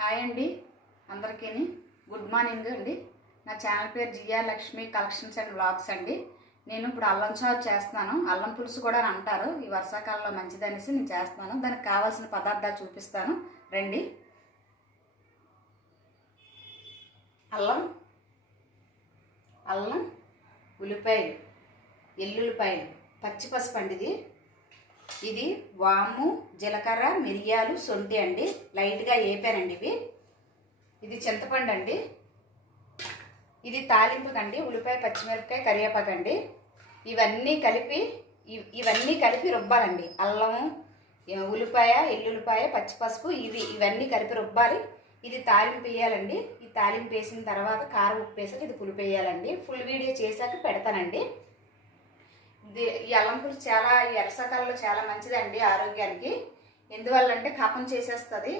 Hi అండి, అందరికీ good morning అండి. నా ఛానల్ పేరు Jiya Lakshmi collections and vlogs అండి. నేను ఇప్పుడు అల్లం చారు చేస్తున్నాను. అల్లం పులుసు కూడా అంటారు. ఈ వర్షాకాలంలో మంచిదనేసి నేను చేస్తున్నాను. దానికి కావాల్సిన పదార్థాలు చూపిస్తాను రండి. అల్లం, ఉల్లిపాయలు, ఎల్లుల్లిపాయలు, పచ్చిపసుపు అండి. ఇది వాము, జీలకర్ర, మిరియాలు, సొంటి అండి. లైట్గా వేపానండి. ఇది చింతపండు అండి. ఇది తాలింపుకండి. ఉల్లిపాయ, పచ్చిమిరపకాయ, కరివేపాకు అండి. ఇవన్నీ కలిపి రుబ్బాలండి. అల్లం, ఉల్లిపాయ, ఎల్లుల్లిపాయ, పచ్చిపసుపు ఇవన్నీ కలిపి రుబ్బాలి. ఇది తాలింపు వేయాలండి. ఈ తాలింపు వేసిన తర్వాత కారం, ఉప్పు వేసాక ఇది పులుపు వేయాలండి. ఫుల్ వీడియో చేశాక పెడతానండి. ఈ అల్లం పులుసు చాలా వర్షాకాలంలో చాలా మంచిదండి ఆరోగ్యానికి. ఎందువల్లంటే కఫం చేసేస్తుంది.